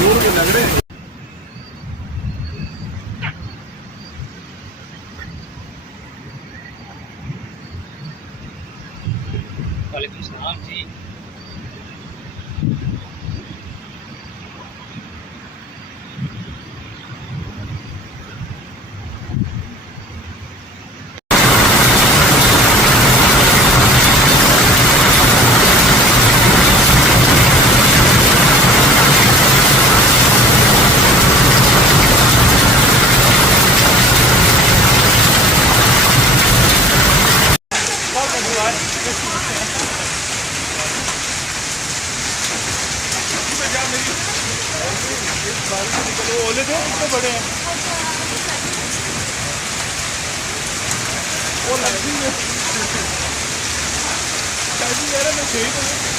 दूर के लग रहे हैं। वालेकुम सलाम जी। ओले थे कितने बड़े हैं वो लग रही है मैं सही